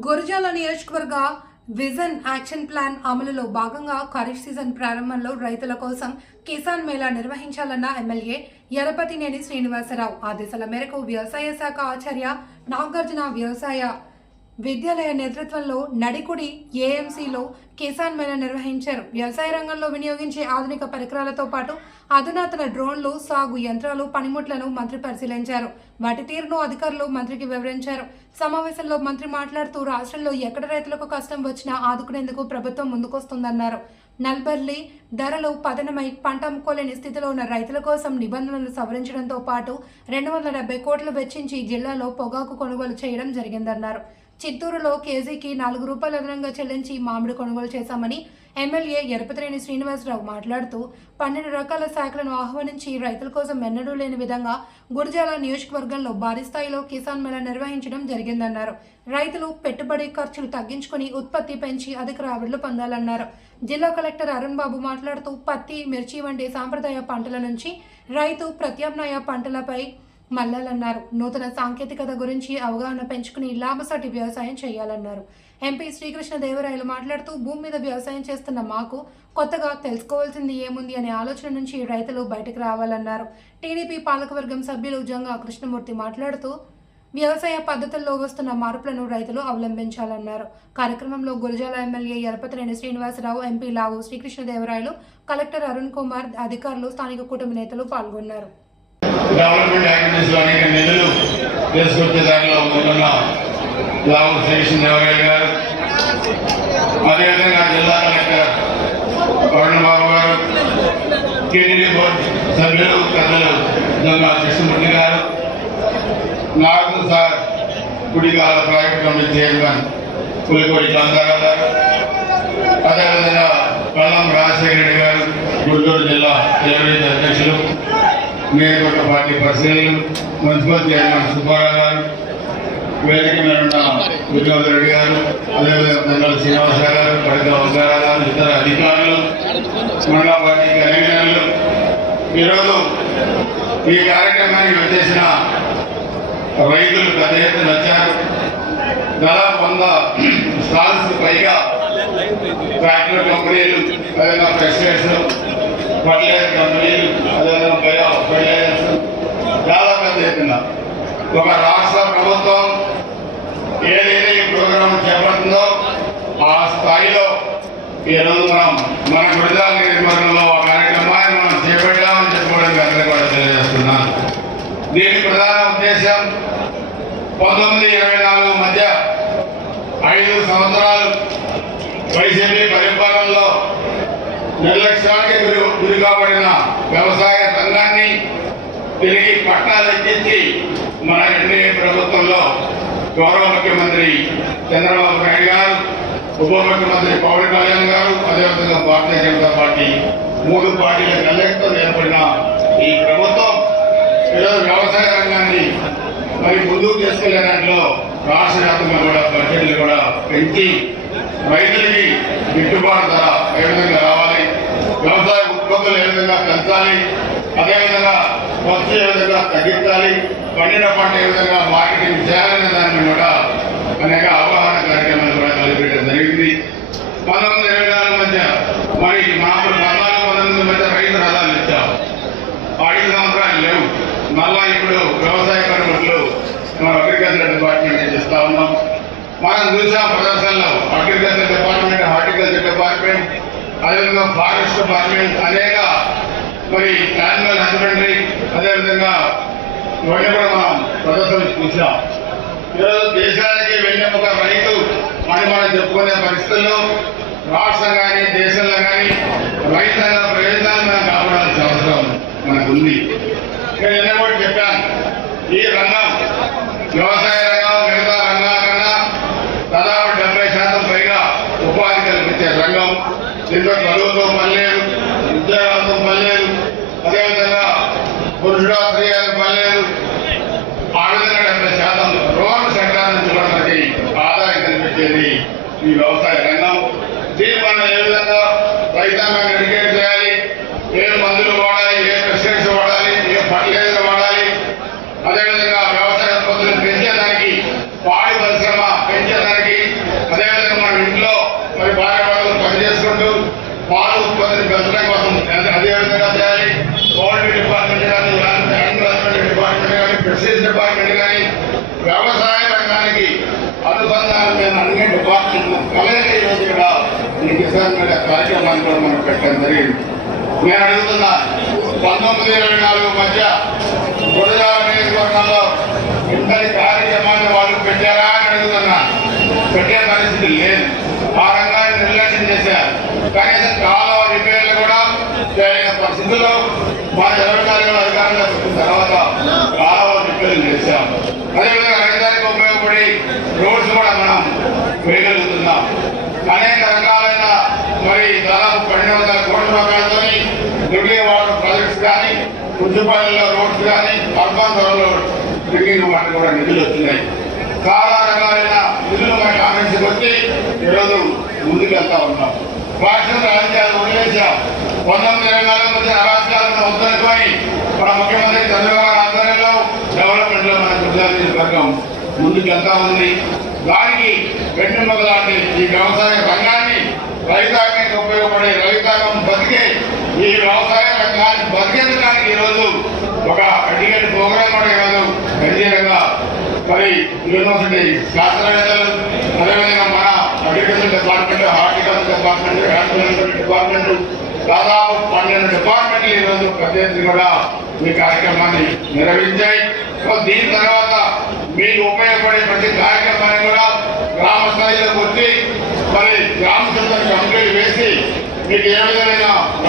గురజాల నియోజకవర్గ vision action plan అమలులో భాగంగా ఖరీఫ్ సీజన్ ప్రారంభంలో రైతుల కోసం కిసాన్ మేళా నిర్వహించాలన్న ఎమ్మెల్యే యలపతినేని శ్రీనివాసరావు ఆదేశాల మేరకు వ్యవసాయ శాఖ ఆచార్య నాగార్జున వ్యవసాయ విద్యాలయ నేతృత్వంలో నడికుడి ఏఎంసీలో కిసాన్ మేళా నిర్వహించారు. వ్యవసాయ రంగంలో వినియోగించే ఆధునిక పరికరాలతో పాటు అధునాతన డ్రోన్లు, సాగు యంత్రాలు, పనిముట్లను మంత్రి పరిశీలించారు. వాటి తీరును అధికారులు మంత్రికి వివరించారు. సమావేశంలో మంత్రి మాట్లాడుతూ రాష్ట్రంలో ఎక్కడ రైతులకు కష్టం వచ్చినా ఆదుకునేందుకు ప్రభుత్వం ముందుకొస్తుందన్నారు. నల్బర్లీ ధరలు పతనమై పంట అమ్ముకోలేని స్థితిలో ఉన్న రైతుల కోసం నిబంధనలు సవరించడంతో పాటు 270 కోట్లు వెచ్చించి జిల్లాలో పొగాకు కొనుగోలు చేయడం జరిగిందన్నారు. చిత్తూరులో కేజీకి ₹4 అదనంగా చెల్లించి మామిడి కొనుగోలు చేశామని ఎమ్మెల్యే యలపతినేని శ్రీనివాసరావు మాట్లాడుతూ 12 రకాల శాఖలను ఆహ్వానించి రైతుల కోసం ఎన్నడూ లేని విధంగా గురజాల నియోజకవర్గంలో భారీ స్థాయిలో కిసాన్ మేళా నిర్వహించడం జరిగిందన్నారు. రైతులు పెట్టుబడి ఖర్చులు తగ్గించుకుని ఉత్పత్తి పెంచి అధిక రాబడులు పొందాలన్నారు. జిల్లా కలెక్టర్ అరుణ్ బాబు మాట్లాడుతూ పత్తి, మిర్చి వంటి సాంప్రదాయ పంటల నుంచి రైతు ప్రత్యామ్నాయ పంటలపై మళ్లాలన్నారు. నూతన సాంకేతికత గురించి అవగాహన పెంచుకుని లాభసాటి వ్యవసాయం చేయాలన్నారు. ఎంపీ శ్రీకృష్ణదేవరాయలు మాట్లాడుతూ భూమి మీద వ్యవసాయం చేస్తున్న మాకు కొత్తగా తెలుసుకోవాల్సింది ఏముంది అనే ఆలోచన నుంచి రైతులు బయటకు రావాలన్నారు. టీడీపీ పాలకవర్గం సభ్యులు జంగా కృష్ణమూర్తి మాట్లాడుతూ వ్యవసాయ పద్ధతుల్లో వస్తున్న మార్పులను రైతులు అవలంబించాలన్నారు. కార్యక్రమంలో గురజాల ఎమ్మెల్యే యలపతినేని శ్రీనివాసరావు, ఎంపీ లావు శ్రీకృష్ణదేవరాయలు, కలెక్టర్ అరుణ్ కుమార్, అధికారులు, స్థానిక కూటమి నేతలు పాల్గొన్నారు. డెవలప్మెంట్ యాక్టివిటీస్లో అనేక నిధులు తీసుకొచ్చే దానిలో ముందున్న లావు శ్రీకృష్ణదేవరాయలు గారు, అదేవిధంగా జిల్లా కలెక్టర్ అరుణ్ బాబు గారు, టీడీపీ బోర్డు సభ్యులు పెద్దలు జంగా కృష్ణమూర్తి గారు, నాకు sir Gudikala private committee chairman Pulikoti Chandrarao గారు, అదేవిధంగా కల్లం రాజశేఖర రెడ్డి గారు, గుంటూరు జిల్లా తెలుగుదేశం అధ్యక్షులు, నియోజకవర్గ పార్టీ పరిశీలనలు, మున్సిపల్ చైర్మన్ సుబ్బారావు గారు, వేదిక మీద ఉన్న వినోద్ రెడ్డి గారు, అదేవిధంగా తంగళ శ్రీనివాసరావు గారు, కడక వంగారావు గారు, ఇతర అధికారులు, మండల పార్టీ కన్వీనర్లు, ఈరోజు ఈ కార్యక్రమానికి వచ్చేసిన రైతులు పెద్ద ఎత్తున వచ్చారు. దాదాపు 100 స్టాల్స్ పైగా ఫ్యాక్టరీ కంపెనీలు, అదేవిధంగా పెస్టిసైడ్స్, ఫర్టిలైజర్ కంపెనీలు, అదేవిధంగా బయో ఫర్టిలైజర్స్ చాలా పెద్ద ఎత్తున ఒక రాష్ట్ర ప్రభుత్వం ఏదైతే ఈ ప్రోగ్రాం చేపడుతుందో ఆ స్థాయిలో ఈరోజు మన గురజాల నిర్మాణంలో ఆ కార్యక్రమాన్ని మనం చేపట్టామని చెప్పుకోవడానికి అందరూ కూడా తెలియజేస్తున్నాను. దీని ప్రధాన ఉద్దేశం 19-24 మధ్య 5 సంవత్సరాలు వైసీపీ పరిపాలనలో నిర్లక్ష్యానికి గురి కాబడిన వ్యవసాయ రంగాన్ని తిరిగి పట్టాలెక్కించి మన ఎన్డీఏ ప్రభుత్వంలో గౌరవ ముఖ్యమంత్రి చంద్రబాబు నాయుడు గారు, ఉప ముఖ్యమంత్రి పవన్ కళ్యాణ్ గారు, అదేవిధంగా భారతీయ జనతా పార్టీ 3 పార్టీల కలయికతో ఏర్పడిన ఈ ప్రభుత్వం ఈరోజు వ్యవసాయ రంగాన్ని మరి ముందుకు తీసుకెళ్లే దాంట్లో రాష్ట్ర వ్యాప్తంగా కూడా బడ్జెట్లు కూడా పెంచి రైతులకి గిట్టుబాటు ధర ఏ విధంగా రావాలి, వ్యవసాయ ఉత్పత్తులు ఏ విధంగా పెంచాలి, అదేవిధంగా ఖర్చు ఏ విధంగా తగ్గించాలి, పండిన పంట ఏ విధంగా మార్కెటింగ్ చేయాలనే దాని కూడా అనేక అవగాహన కార్యక్రమాలు కూడా కలిపేయడం జరిగింది. 19-24 మధ్య మరి మామూలు 14-19 మధ్య రైతు రథాలు ఇచ్చాం. 5 సంవత్సరాలు లేవు. మళ్ళా ఇప్పుడు వ్యవసాయ పనిముట్లు మనం అగ్రికల్చర్ డిపార్ట్మెంట్ చేస్తా ఉన్నాం. మనం చూసాం ప్రదర్శనలో అగ్రికల్చర్ డిపార్ట్మెంట్, హార్టికల్చర్ డిపార్ట్మెంట్, అదేవిధంగా ఫారెస్ట్ డిపార్ట్మెంట్ అనేక మరి యానిమల్ హస్బెండరీ, అదేవిధంగా ఇవన్నీ కూడా మనం ప్రదర్శన చూసాం. ఈరోజు దేశానికి వెన్నెముక రైతు అని మనం చెప్పుకునే పరిస్థితుల్లో రాష్ట్రం కానీ దేశంలో కానీ రైతాంగ ప్రయోజనాలు మనం కాపాడాల్సిన అవసరం మనకు ఉంది. నేను నిన్న కూడా చెప్పాను, ఈ రంగం వ్యవసాయ రంగం మిగతా రంగాల కన్నా దాదాపు 70% పైగా ఉపాధి కల్పించే రంగం. దీంట్లో చదువుతో పని లేదు, ఉద్యోగాలతో పని లేదు, అదేవిధంగా పురుషుడు స్త్రీలకు పని లేదు. ఆ విధంగా 70% రూరల్ సెక్టార్ నుంచి కూడా మనకి ఆదాయం కల్పించేది ఈ వ్యవసాయ రంగం. దీన్ని మనం ఏ విధంగా రైతాంగాన్ని ఎడ్యుకేట్ చేయాలి, ఏ మందులు వాడాలి, ఏ పెస్టిసైడ్స్ వాడాలి, ఏ ఫర్టిలైజర్ వాడాలి, అదేవిధంగా వ్యవసాయ ఉత్పత్తులు పెంచేదానికి, పాడి పరిశ్రమ పెంచేదానికి ఇండస్ట్రీస్ డిపార్ట్మెంట్ కానీ వ్యవసాయ రంగానికి అనుసంధానమైన అన్ని డిపార్ట్మెంట్లు కలయిక ఈరోజు కూడా ఈ కిసాన్ మేళా కార్యక్రమాన్ని కూడా మనం పెట్టడం జరిగింది. నేను అడుగుతున్నా 19-24 మధ్య గురజాల నియోజకవర్గంలో ఇంతటి కార్యక్రమాన్ని వాళ్ళు పెట్టారా అని అడుగుతున్నా. పెట్టే పరిస్థితి లేదు. ఆ రంగాన్ని నిర్లక్ష్యం చేశారు. కనీసం కాలువ రిపేర్లు కూడా చేయని పరిస్థితుల్లో మా 24 అధికారంలో వచ్చిన తర్వాత కాలువ రిపేర్లు చేశాం. అదేవిధంగా రైతానికి ఉపయోగపడి రోడ్స్ కూడా మనం వేయగలుగుతున్నాం. అనేక రకాలైన మరి దాదాపు 1200 కోట్ల రూపాయలతో డ్రింకింగ్ వాటర్ ప్రాజెక్ట్స్ కానీ, పుట్టుపల్లిలో రోడ్స్ కానీ, అర్బన్ ధరలో డ్రింకింగ్ వాటర్ కూడా నిధులు వచ్చినాయి. చాలా రకాలైన నిధులు మన కాంగ్రెస్కి వచ్చి ఈరోజు ముందుకు వెళ్తా ఉన్నాం. రాష్ట్ర రాజకీయాలు వదిలేసాం. 1924 మధ్య రాజకీయాలను వద్దనుకొని మన ముఖ్యమంత్రి చంద్రబాబు ఆధ్వర్యంలో డెవలప్మెంట్ లో మన గుజరాత్ నియోజకవర్గం ముందుకు వెళ్తా ఉంది. దానికి వెన్నుముక లాంటి ఈ వ్యవసాయ రంగాన్ని రైతాంగానికి ఉపయోగపడే రైతాంగం బతికే ఈ వ్యవసాయ రంగాన్ని బతికేందుకు ఈరోజు ఒక ఎడ్యుకేట్ ప్రోగ్రామ్ కూడా ఈరోజు ఖచ్చితంగా మరి యూనివర్సిటీ శాస్త్రవేత్తలు, అదేవిధంగా మన agriculture department, horticulture department, agriculture department, దాదాపు 12 డిపార్ట్మెంట్లు ఈరోజు ప్రత్యేకంగా కూడా ఈ కార్యక్రమాన్ని నిర్వహించాయి. దీని తర్వాత మీకు ఉపయోగపడే ప్రతి కార్యక్రమాన్ని కూడా గ్రామ స్థాయిలోకి వచ్చి మరి గ్రామ సభ్యులను కంప్లీట్ వేసి మీకు ఏ విధమైన